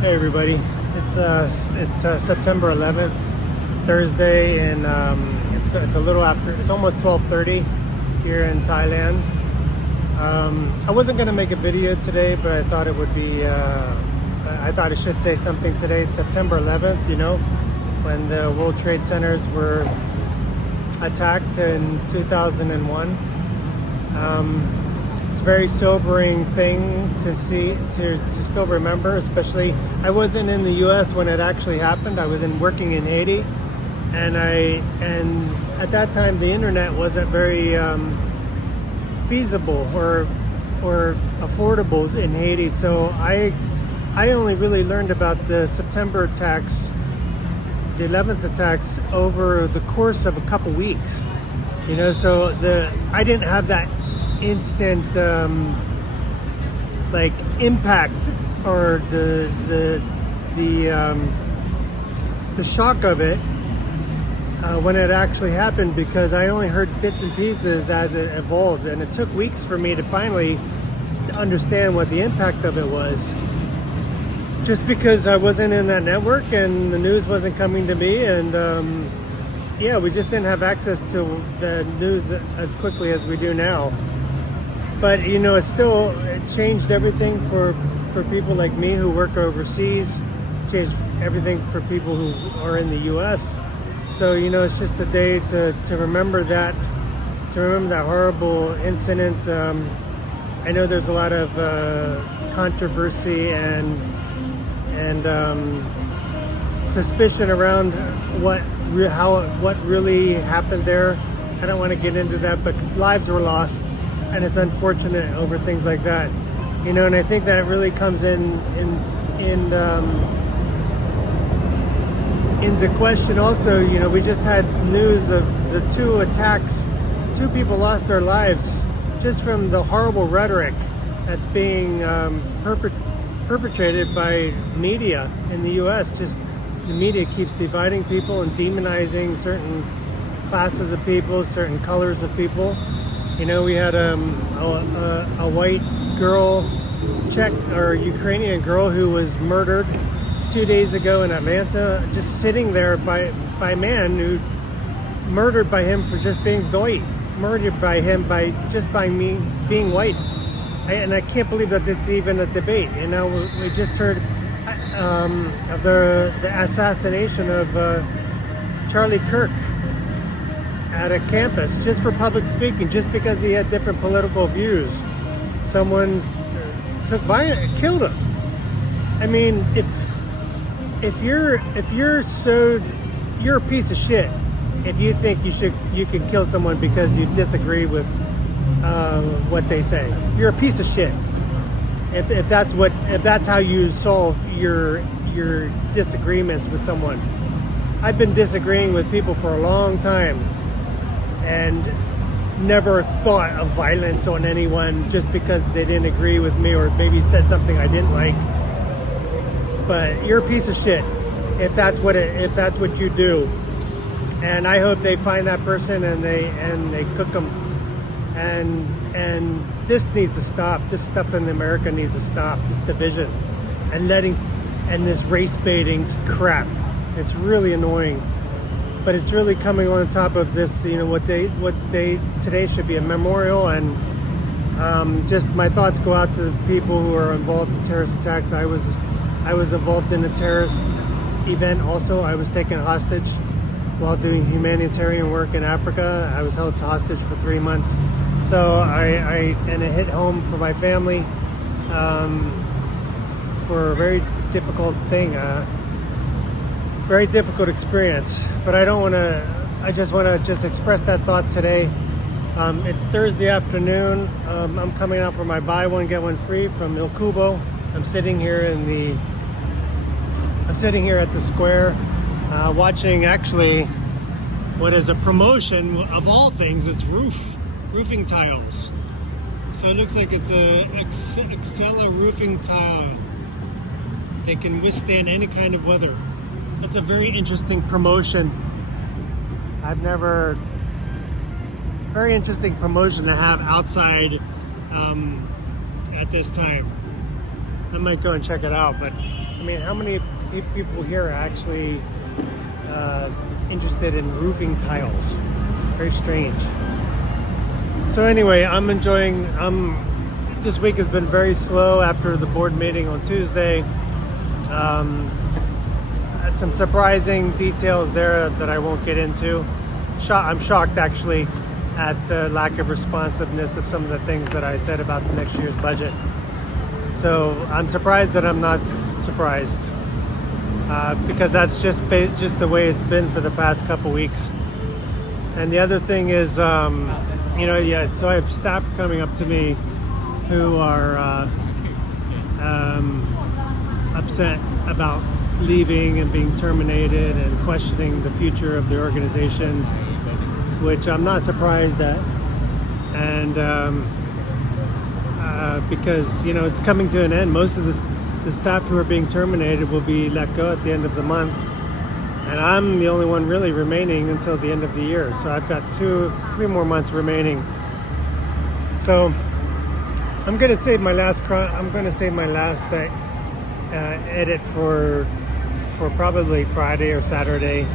Hey everybody, it's September 11th, Thursday, and it's a little after. It's almost 12:30 here in Thailand. I wasn't gonna make a video today, but I thought it would be. I thought I should say something today, September 11th. You know, when the World Trade Centers were attacked in 2001. Very sobering thing to see, to still remember, especially I wasn't in the US when it actually happened. I was working in Haiti, and at that time the internet wasn't very feasible or affordable in Haiti, so I only really learned about the September attacks, the 11th attacks, over the course of a couple weeks, you know. So I didn't have that instant like impact or the shock of it when it actually happened, because I only heard bits and pieces as it evolved, and it took weeks for me to finally understand what the impact of it was, just because I wasn't in that network and the news wasn't coming to me, and yeah, we just didn't have access to the news as quickly as we do now. But you know, it changed everything for people like me who work overseas. Changed everything for people who are in the U.S. So you know, it's just a day to remember that, horrible incident. I know there's a lot of controversy and suspicion around what really happened there. I don't want to get into that, but lives were lost. And it's unfortunate over things like that, you know. And I think that really comes into question also. You know, we just had news of the two attacks. Two people lost their lives just from the horrible rhetoric that's being perpetrated by media in the U.S. Just the media keeps dividing people and demonizing certain classes of people, certain colors of people. You know, we had a white girl, Czech or Ukrainian girl, who was murdered 2 days ago in Atlanta, just sitting there by a man who murdered by him for just being white, murdered by him by me being white. And I can't believe that it's even a debate. You know, we just heard of the assassination of Charlie Kirk at a campus, just for public speaking, just because he had different political views. Someone killed him. I mean, if you're a piece of shit if you think you can kill someone because you disagree with what they say. You're a piece of shit. If that's how you solve your disagreements with someone. I've been disagreeing with people for a long time, and never thought of violence on anyone just because they didn't agree with me or maybe said something I didn't like. But you're a piece of shit if that's what you do. And I hope they find that person and they cook them. And this needs to stop. This stuff in America needs to stop. This division and this race baiting crap. It's really annoying. But it's really coming on top of this, you know, today should be a memorial, and just my thoughts go out to the people who are involved in terrorist attacks. I was involved in a terrorist event also. I was taken hostage while doing humanitarian work in Africa. I was held hostage for 3 months. So it hit home for my family for a very difficult thing. Very difficult experience, but I just want to express that thought today. It's Thursday afternoon. I'm coming out for my buy one get one free from Il Cubo. I'm sitting here at the square, watching actually what is a promotion of all things. It's roofing tiles. So it looks like it's a Excella roofing tile. They can withstand any kind of weather. That's a very interesting promotion. Very interesting promotion to have outside at this time. I might go and check it out. But I mean, how many people here are actually interested in roofing tiles? Very strange. So anyway, I'm enjoying. This week has been very slow after the board meeting on Tuesday. Had some surprising details there that I won't get into. I'm shocked actually at the lack of responsiveness of some of the things that I said about the next year's budget. So I'm surprised that I'm not surprised, because that's just the way it's been for the past couple weeks. And the other thing is, so I have staff coming up to me who are upset about leaving and being terminated and questioning the future of the organization, which I'm not surprised at. And because it's coming to an end. Most of the staff who are being terminated will be let go at the end of the month, and I'm the only one really remaining until the end of the year. So I've got 3 more months remaining. So I'm going to save my last edit for probably Friday or Saturday,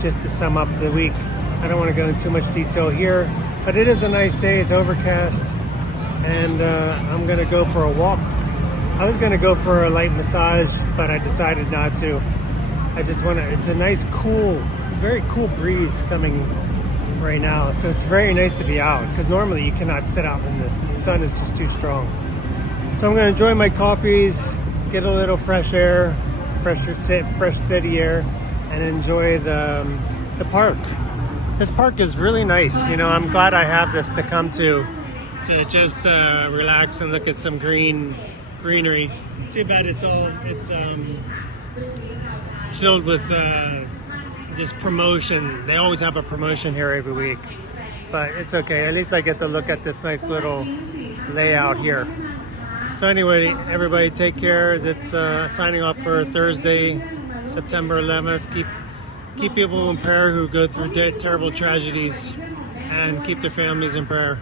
just to sum up the week. I don't want to go into too much detail here, but it is a nice day. It's overcast, and I'm going to go for a walk. I was going to go for a light massage, but I decided not to. I just want to. It's a nice, very cool breeze coming right now, so it's very nice to be out, because normally you cannot sit out in this. The sun is just too strong. So I'm going to enjoy my coffees, get a little fresh air, fresh city air, and enjoy the park. This park is really nice. I'm glad I have this to come to just relax and look at some greenery. Too bad it's filled with this promotion. They always have a promotion here every week, but it's okay. At least I get to look at this nice little layout here. So anyway, everybody take care. That's signing off for Thursday, September 11th. Keep people in prayer who go through terrible tragedies, and keep their families in prayer.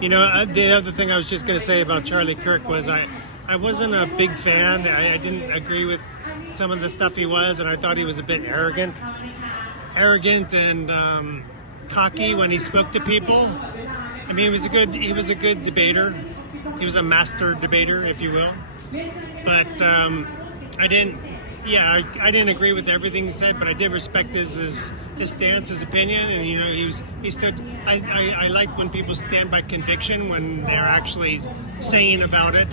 The other thing I was just going to say about Charlie Kirk was I wasn't a big fan. I didn't agree with some of the stuff he was, and I thought he was a bit arrogant and cocky when he spoke to people. I mean, he was a good debater. He was a master debater, if you will. But I didn't agree with everything he said, but I did respect his stance, his opinion, and he stood. I like when people stand by conviction when they're actually saying about it.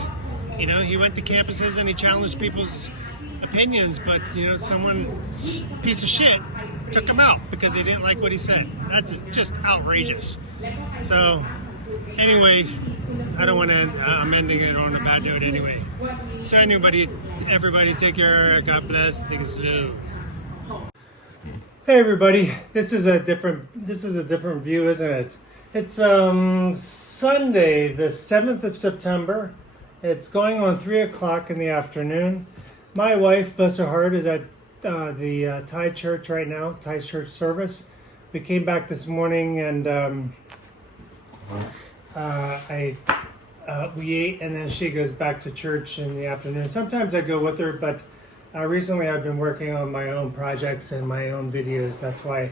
He went to campuses and he challenged people's opinions, but someone, piece of shit, took him out because they didn't like what he said. That's just outrageous. So anyway, I don't want to. I'm ending it on a bad note anyway. So everybody take care. God bless. Take it slow. Hey everybody, this is a different view, isn't it? It's Sunday, the 7th of September. It's going on 3 o'clock in the afternoon. My wife, bless her heart, is at the Thai church right now, Thai church service. We came back this morning and we ate, and then she goes back to church in the afternoon. Sometimes I go with her, but recently I've been working on my own projects and my own videos. That's why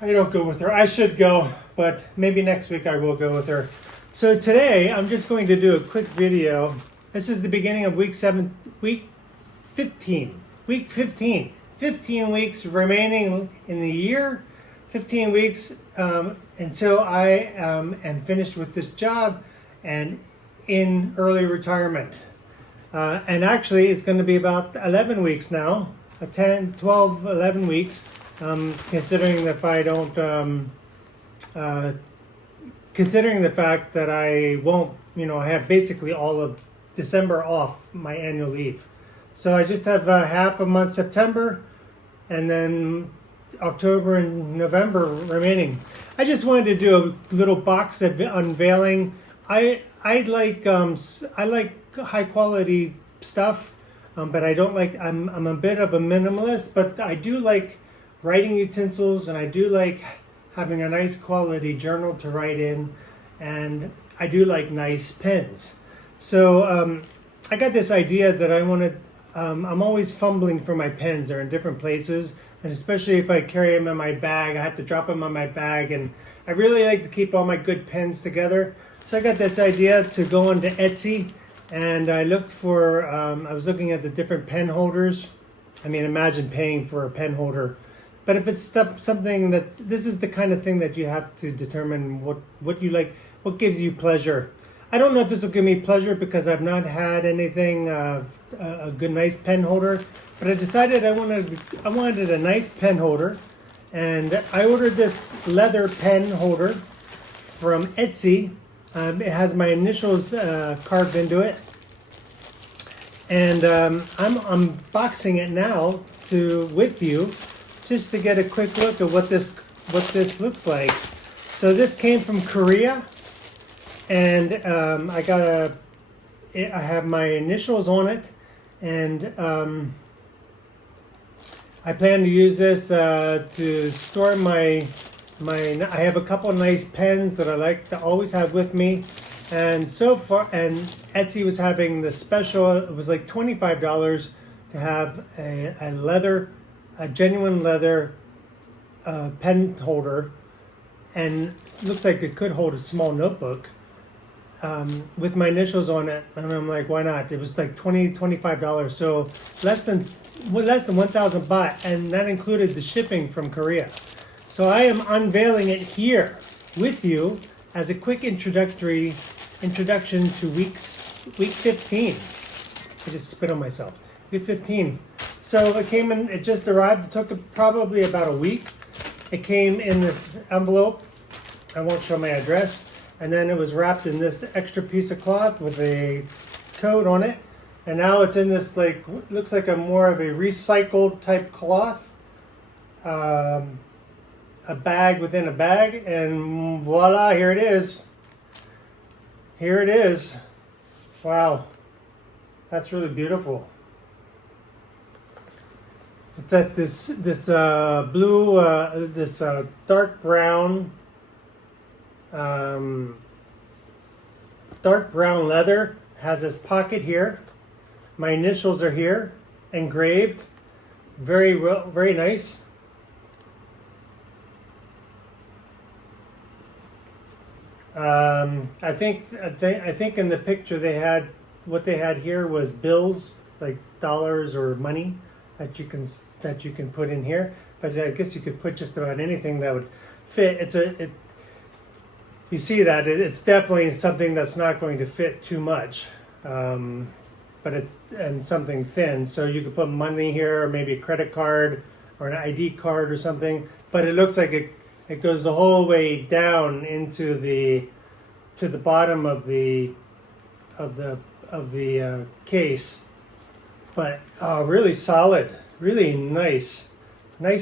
I don't go with her. I should go, but maybe next week I will go with her. So today I'm just going to do a quick video. This is the beginning of week 15. Week 15. 15 weeks remaining in the year. 15 weeks until I am finished with this job and in early retirement. And actually it's going to be about 11 weeks now, 10, 12, 11 weeks, considering that if I don't, considering the fact that I won't, I have basically all of December off my annual leave. So I just have half a month September, and then October and November remaining. I just wanted to do a little box unveiling. I like high quality stuff, but I don't like. I'm a bit of a minimalist, but I do like writing utensils, and I do like having a nice quality journal to write in, and I do like nice pens. So I got this idea that I want to. I'm always fumbling for my pens. They're in different places, and especially if I carry them in my bag, I have to drop them on my bag. And I really like to keep all my good pens together. So I got this idea to go onto Etsy, and I looked for. I was looking at the different pen holders. I mean, imagine paying for a pen holder. But if it's something that, this is the kind of thing that you have to determine what you like, what gives you pleasure. I don't know if this will give me pleasure because I've not had anything, a good nice pen holder, but I decided I wanted a nice pen holder, and I ordered this leather pen holder from Etsy. It has my initials carved into it, and I'm unboxing it now with you, just to get a quick look at what this looks like. So this came from Korea, and I have my initials on it, and I plan to use this to store my. I have a couple nice pens that I like to always have with me, and so far, and Etsy was having the special. It was like $25 to have a genuine leather pen holder, and it looks like it could hold a small notebook with my initials on it. And I'm like, why not? It was like $25, so less than 1,000 baht, and that included the shipping from Korea. So I am unveiling it here with you as a quick introduction to week 15. I just spit on myself. Week 15. So it just arrived. It took probably about a week. It came in this envelope. I won't show my address. And then it was wrapped in this extra piece of cloth with a code on it. And now it's in this, like, looks like more of a recycled type cloth. A bag within a bag. And voila, here it is. Here it is. Wow. That's really beautiful. It's at this blue, this dark brown leather. Has this pocket here. My initials are here, engraved. Very nice. I think in the picture what they had here was bills, like dollars or money that you can put in here. But I guess you could put just about anything that would fit. You see that it's definitely something that's not going to fit too much, but it's something thin. So you could put money here, or maybe a credit card or an ID card or something. But it looks like it goes the whole way down into to the bottom of the case. But really solid, really nice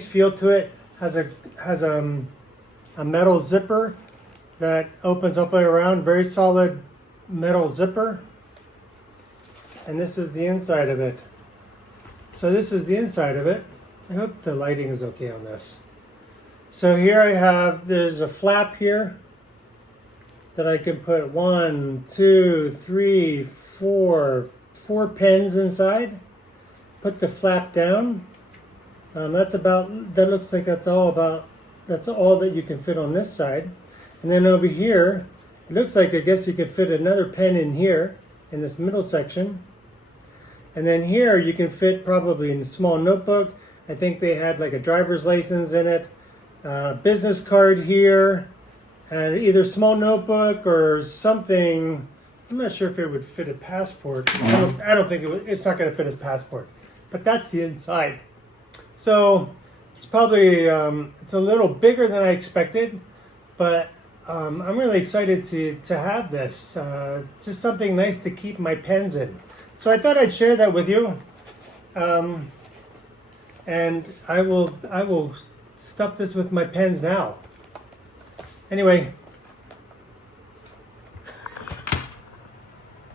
feel to it. Has a metal zipper that opens up around. Very solid metal zipper. And this is the inside of it. So this is the inside of it. I hope the lighting is okay on this. So here there's a flap here that I can put 1, 2, 3, 4 pens inside. Put the flap down. That looks like that's all that you can fit on this side. And then over here, it looks like, I guess you could fit another pen in here, in this middle section. And then here you can fit probably in a small notebook. I think they had like a driver's license in it. Business card here, and either small notebook or something. I'm not sure if it would fit a passport. I don't think it's not going to fit his passport. But that's the inside. So it's probably it's a little bigger than I expected, but I'm really excited to have this. Just something nice to keep my pens in. So I thought I'd share that with you, and I will stuff this with my pens now. Anyway,